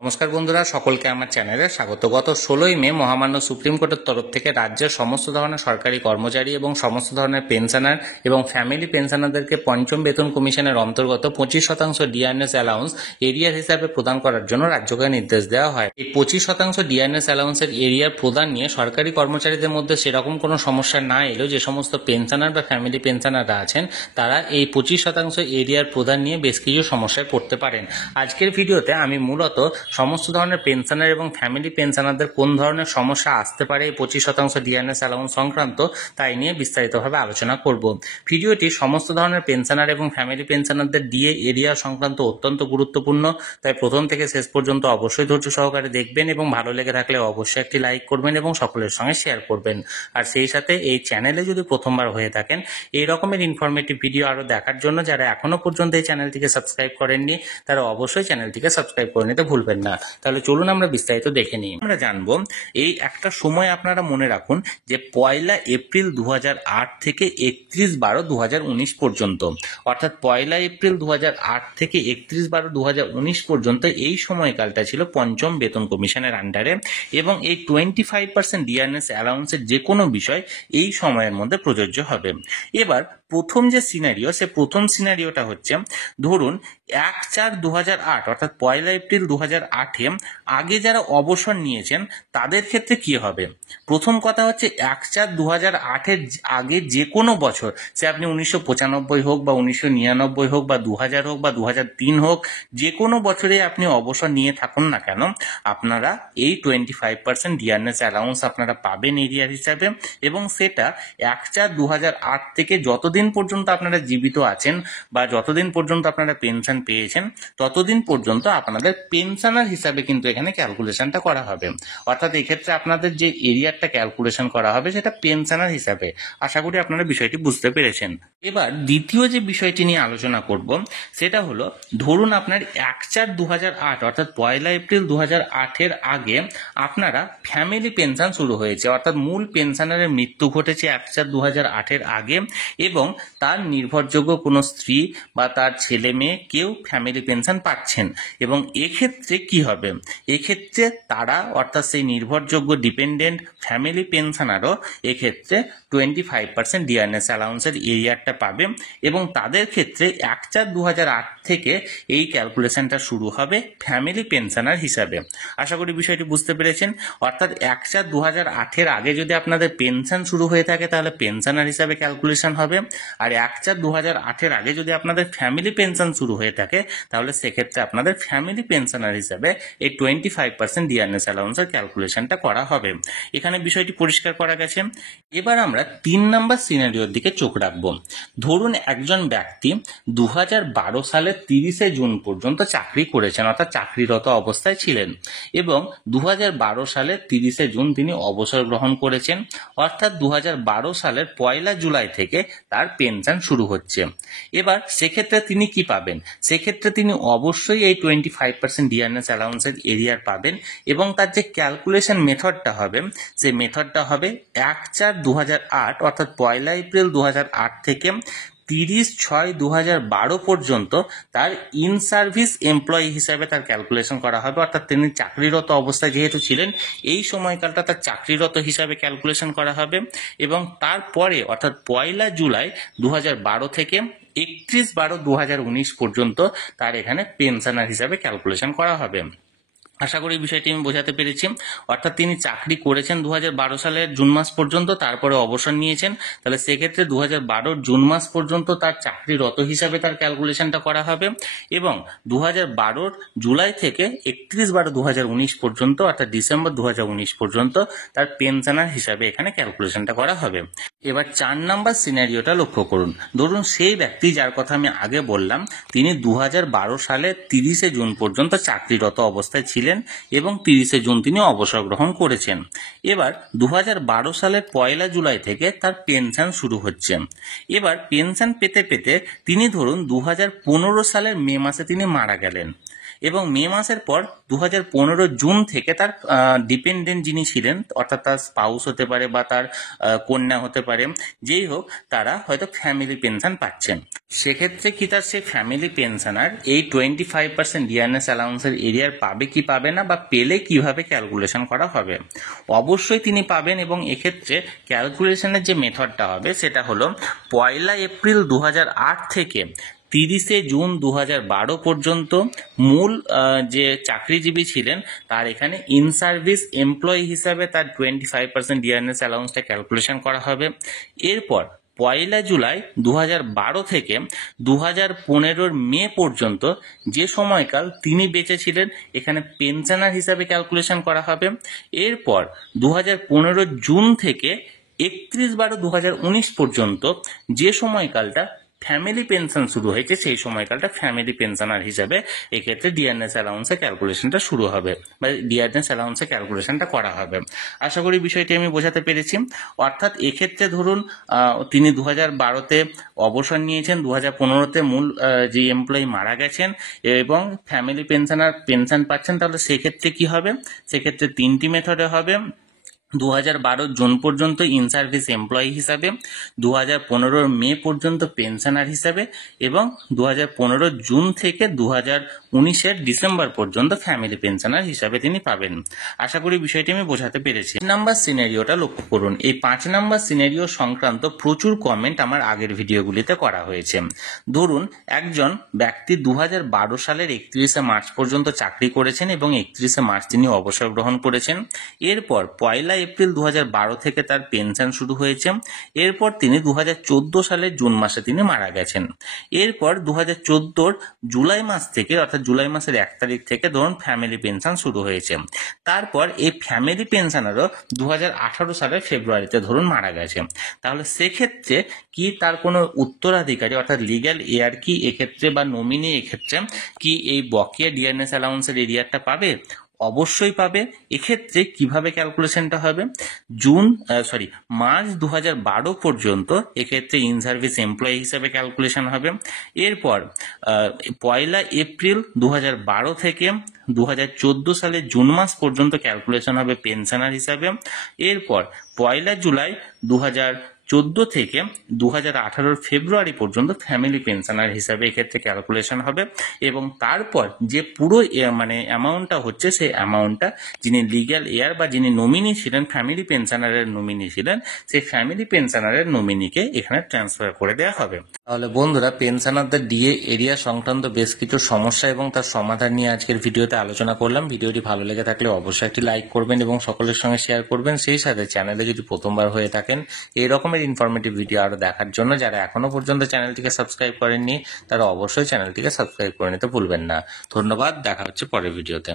নমস্কার বন্ধুরা, সকলকে আমার চ্যানেলে স্বাগত। গত 16ই মে মহামান্য সুপ্রিম কোর্টের তরফ থেকে রাজ্যের সমস্ত ধরনের সরকারি কর্মচারী এবং সমস্ত ধরনের পেনশনার এবং ফ্যামিলি পেনশনারদেরকে পঞ্চম বেতন কমিশনের অন্তর্গত 25% ডিআরএস অ্যালাউন্স এরিয়ার হিসাবে প্রদান করার জন্য রাজ্যকে নির্দেশ দেওয়া হয়। এই 25% ডিআরএস অ্যালাউন্সের এরিয়ার প্রদান নিয়ে সরকারি কর্মচারীদের মধ্যে সেরকম কোনো সমস্যা না এলেও যে সমস্ত পেনশনার বা ফ্যামিলি পেনশনাররা আছেন তারা এই 25% এরিয়ার প্রদান নিয়ে বেশ কিছু সমস্যায় পড়তে পারেন। আজকের ভিডিওতে আমি মূলত সমস্ত ধরনের পেনশনার এবং ফ্যামিলি পেনশনারদের কোন ধরনের সমস্যা আসতে পারে এই 25% ডিআরএস অ্যালাউন্স সংক্রান্ত তাই নিয়ে বিস্তারিতভাবে আলোচনা করব। ভিডিওটি সমস্ত ধরনের পেনশনার এবং ফ্যামিলি পেনশনারদের ডিএ এরিয়া সংক্রান্ত অত্যন্ত গুরুত্বপূর্ণ, তাই প্রথম থেকে শেষ পর্যন্ত অবশ্যই ধৈর্য সহকারে দেখবেন এবং ভালো লেগে থাকলে অবশ্যই একটি লাইক করবেন এবং সকলের সঙ্গে শেয়ার করবেন। আর সেই সাথে এই চ্যানেলে যদি প্রথমবার হয়ে থাকেন এই রকমের ইনফরমেটিভ ভিডিও আরো দেখার জন্য যারা এখনো পর্যন্ত এই চ্যানেলটিকে সাবস্ক্রাইব করেননি তারা অবশ্যই চ্যানেলটিকে সাবস্ক্রাইব করে নিতে ভুলবেন না। তাহলে চলুন আমরা বিস্তারিত দেখে নিই। আমরা জানবো এই একটা সময় আপনারা মনে রাখুন যে 1 এপ্রিল 2008 থেকে 31/12/2019 পর্যন্ত, অর্থাৎ 1 এপ্রিল 2008 থেকে 31/12/2019 পর্যন্ত এই সময়কালটা ছিল পঞ্চম বেতন কমিশনের আন্ডারে এবং এই 25% ডিআরএস অ্যালাউন্সের যে কোনো বিষয় এই সময়ের মধ্যে প্রযোজ্য হবে। এবার প্রথম যে সিনারিও, সে প্রথম সিনারিওটা হচ্ছে ধরুন 1/4/2008 অর্থাৎ 1 এপ্রিল 2008-এ আগে যারা অবসর নিয়েছেন তাদের ক্ষেত্রে কি হবে। প্রথম কথা হচ্ছে 1/4/2008-এর আগে যে কোনো বছর, সে আপনি 1995 হোক বা 1999 হোক বা 2000 হোক বা 2003 হোক, যে কোনো বছরে আপনি অবসর নিয়ে থাকুন না কেন আপনারা এই 25% ডিআরএস অ্যালাউন্স আপনারা পাবেন এরিয়ার হিসাবে এবং সেটা 1/4/2008 থেকে যতদিন পর্যন্ত আপনারা জীবিত আছেন বা যতদিন পর্যন্ত আপনারা পেনশন পেয়েছেন ততদিন পর্যন্ত আপনাদের পেনশনার হিসাবে কিন্তু এখানে ক্যালকুলেশনটা করা হবে। অর্থাৎ এক্ষেত্রে আপনাদের যে এরিয়ারটা ক্যালকুলেশন করা হবে সেটা পেনশনার হিসাবে। আশা করি আপনারা বিষয়টি বুঝতে পেরেছেন। এবার দ্বিতীয় যে বিষয়টি নিয়ে আলোচনা করব সেটা হলো ধরুন আপনার 1/4/2008 অর্থাৎ 1 এপ্রিল 2008-এর আগে আপনারা ফ্যামিলি পেনশন শুরু হয়েছে, অর্থাৎ মূল পেনশনারের মৃত্যু ঘটেছে 1/4/2008-এর আগে এবং তার নির্ভরযোগ্য কোনো স্ত্রী বা তার ছেলে মেয়ে কেউ ফ্যামিলি পেনশন পাচ্ছেন এবং এক্ষেত্রে কি হবে, এক্ষেত্রে তারা অর্থাৎ সেই নির্ভরযোগ্য ডিপেন্ডেন্ট ফ্যামিলি পেনশনারও এক্ষেত্রে 25% ডিআরএস অ্যালাউন্সের এরিয়ারটা পাবে এবং তাদের ক্ষেত্রে 1/4/2008 থেকে এই ক্যালকুলেশনটা শুরু হবে ফ্যামিলি পেনশনার হিসাবে। আশা করি বিষয়টি বুঝতে পেরেছেন। অর্থাৎ 1/4/2008-এর আগে যদি আপনাদের পেনশন শুরু হয়ে থাকে তাহলে পেনশনার হিসাবে ক্যালকুলেশন হবে, আর 1/4/2008-এর আগে যদি আপনাদের ফ্যামিলি পেনশন শুরু হয়ে থাকে তাহলে সেক্ষেত্রে আপনাদের ফ্যামিলি পেনশনার হিসাবে এই 25% ডিআরএস অ্যালাউন্সের ক্যালকুলেশনটা করা হবে। এখানে বিষয়টি পরিষ্কার করা গেছে। এবার আমরা 3 নম্বর সিনারিওর দিকে চোখ রাখবো। ধরুন একজন ব্যক্তি 2012 সালের 30শে জুন পর্যন্ত চাকরি করেছেন, অর্থাৎ চাকরিরত অবস্থায় ছিলেন এবং 2012 সালের 30শে জুন তিনি অবসর গ্রহণ করেছেন, অর্থাৎ 2012 সালের 1 জুলাই থেকে তার পেনশন শুরু হচ্ছে। এবার সেক্ষেত্রে তিনি কি পাবেন, সেক্ষেত্রে তিনি অবশ্যই এই 25% ডিআরএস অ্যালাউন্সের এরিয়ার পাবেন এবং তার যে ক্যালকুলেশন মেথডটা হবে সেই মেথডটা হবে 1/4/2008 অর্থাৎ 1 এপ্রিল 2008 থেকে 30/6/2012 পর্যন্ত তার ইন সার্ভিস এমপ্লয়ি হিসাবে তার ক্যালকুলেশন করা হবে। অর্থাৎ তিনি চাকরিরত অবস্থায় যেহেতু ছিলেন এই সময়কালটা তার চাকরিরত হিসাবে ক্যালকুলেশন করা হবে এবং তারপরে অর্থাৎ 1 জুলাই 2012 থেকে 31/12/2019 পর্যন্ত তার এখানে পেনশনার হিসাবে ক্যালকুলেশন করা হবে। আশা করি বিষয়টি আমি বোঝাতে পেরেছি। অর্থাৎ তিনি চাকরি করেছেন 2012 সালের জুন মাস পর্যন্ত, তারপরে অবসর নিয়েছেন, তাহলে সেক্ষেত্রে 2012 জুন মাস পর্যন্ত তার চাকরিরত হিসাবে তার ক্যালকুলেশনটা করা হবে এবং 2012 জুলাই থেকে 31/12/2019 পর্যন্ত অর্থাৎ ডিসেম্বর 2019 পর্যন্ত তার পেনশনার হিসাবে এখানে ক্যালকুলেশনটা করা হবে। এবার 4 নম্বর সিনারিওটা লক্ষ্য করুন। ধরুন সেই ব্যক্তি যার কথা আমি আগে বললাম তিনি 2012 সালের 30শে জুন পর্যন্ত চাকরিরত অবস্থায় ছিলেন এবং 30শে জুন তিনি অবসর গ্রহণ করেছেন। এবার 2012 সালের 1 জুলাই থেকে তার পেনশন শুরু হচ্ছে। এবার পেনশন পেতে পেতে তিনি ধরুন 2015 সালের মে মাসে তিনি মারা গেলেন এবং মে মাসের পর 2015 জুন থেকে তার ডিপেন্ডেন্ট যিনি ছিলেন, অর্থাৎ তার স্পাউস হতে পারে বা তার কন্যা হতে পারে, যেই হোক, তারা হয়তো ফ্যামিলি পেনশন পাচ্ছেন। সেক্ষেত্রে কি তার সেই ফ্যামিলি পেনশনার এই 25% ডিআরএস অ্যালাউন্সের এরিয়ার পাবে কি পাবে না, বা পেলে কিভাবে ক্যালকুলেশন করা হবে? অবশ্যই তিনি পাবেন, এবং এক্ষেত্রে ক্যালকুলেশনের যে মেথডটা হবে সেটা হলো 1 এপ্রিল 2008 থেকে 30 জুন 2012 পর্যন্ত মূল যে চাকরিজীবী ছিলেন তার এখানে ইন সার্ভিস এমপ্লয়ি হিসাবে তার 25% ডিআরএস অ্যালাউন্সটা ক্যালকুলেশন করা হবে। এরপর 1 জুলাই 2012 থেকে 2015 মে পর্যন্ত যে সময়কাল তিনি বেঁচে ছিলেন এখানে পেনশনার হিসাবে ক্যালকুলেশন করা হবে। এরপর 2015 জুন থেকে 31/12/2019 পর্যন্ত যে সময়কালটা ফ্যামিলি পেনশন শুরু হয়েছে সেই সময়কালটা ফ্যামিলি পেনশনার হিসাবে এক্ষেত্রে ডিআরএস অ্যালাউন্সের ক্যালকুলেশনটা শুরু হবে, বা ডিআরএস অ্যালাউন্সের ক্যালকুলেশনটা করা হবে। আশা করি বিষয়টি আমি বোঝাতে পেরেছি। অর্থাৎ এক্ষেত্রে ধরুন তিনি 2012-তে অবসর নিয়েছেন, 2015-তে মূল যে এমপ্লয়ি মারা গেছেন এবং ফ্যামিলি পেনশনার পেনশন পাচ্ছেন, তাহলে সেক্ষেত্রে কি হবে? সেক্ষেত্রে 3টি মেথডে হবে। 2012 জুন পর্যন্ত ইন সার্ভিস এমপ্লয়ি হিসাবে, 2015 মে পর্যন্ত পেনশনার হিসাবে, এবং 2015 জুন থেকে 2019 ডিসেম্বর পর্যন্ত ফ্যামিলি পেনশনার হিসাবে তিনি পাবেন। আশা করি বিষয়টি আমি বোঝাতে পেরেছি। 5 নাম্বার সিনারিওটা লক্ষ্য করুন। এই 5 নাম্বার সিনারিও সংক্রান্ত প্রচুর কমেন্ট আমার আগের ভিডিওগুলিতে করা হয়েছে। ধরুন একজন ব্যক্তি 2012 সালের 31 মার্চ পর্যন্ত চাকরি করেছেন এবং 31 মার্চ তিনি অবসর গ্রহণ করেছেন। এরপর 1 এপ্রিল 2012 থেকে তার পেনশন শুরু হয়েছে। এরপর তিনি 2014 সালের জুন মাসে তিনি মারা গেছেন। এরপর 2014 জুলাই মাস থেকে, অর্থাৎ জুলাই মাসের 1 তারিখ থেকে ধরুন ফ্যামিলি পেনশন শুরু হয়েছে। তারপর এই ফ্যামিলি পেনশনারও 2018 সালের ফেব্রুয়ারিতে ধরুন মারা গেছে। তাহলে সেক্ষেত্রে কি তার কোনো উত্তরাধিকারী অর্থাৎ লিগ্যাল হেয়ার কি এক্ষেত্রে বা নমিনি এক্ষেত্রে কি এই বকেয়া ডিআরএস অ্যালাউন্সের এরিয়ারটা পাবে? অবশ্যই পাবে। এক্ষেত্রে কিভাবে ক্যালকুলেশনটা হবে? মার্চ 2012 পর্যন্ত এক্ষেত্রে ইন সার্ভিস এমপ্লয়ি হিসেবে ক্যালকুলেশন হবে। এরপর 1 এপ্রিল 2012 থেকে 2014 সালের জুন মাস পর্যন্ত ক্যালকুলেশন হবে পেনশনার হিসাবে। এরপর 1 জুলাই 2014 থেকে 2018 ফেব্রুয়ারি পর্যন্ত ফ্যামিলি পেনশনার হিসাবে এক্ষেত্রে ক্যালকুলেশন হবে, এবং তারপর যে পুরো অ্যামাউন্টটা হচ্ছে সেই অ্যামাউন্টটা যিনি লিগ্যাল হেয়ার বা যিনি নমিনি ছিলেন, ফ্যামিলি পেনশনারের নমিনি ছিলেন, সেই ফ্যামিলি পেনশনারের নমিনিকে এখানে ট্রান্সফার করে দেওয়া হবে। তাহলে বন্ধুরা, পেনশনারদের ডিএ এরিয়া সংক্রান্ত বেশ কিছু সমস্যা এবং তার সমাধান নিয়ে আজকের ভিডিওতে আলোচনা করলাম। ভিডিওটি ভালো লেগে থাকলে অবশ্যই একটি লাইক করবেন এবং সকলের সঙ্গে শেয়ার করবেন। সেই সাথে চ্যানেলে যদি প্রথমবার হয়ে থাকেন এই রকমের ইনফরমেটিভ ভিডিও আরো দেখার জন্য যারা এখনো পর্যন্ত চ্যানেলটিকে সাবস্ক্রাইব করেননি তারা অবশ্যই চ্যানেলটিকে সাবস্ক্রাইব করে নিতে ভুলবেন না। ধন্যবাদ, দেখা হচ্ছে পরের ভিডিওতে।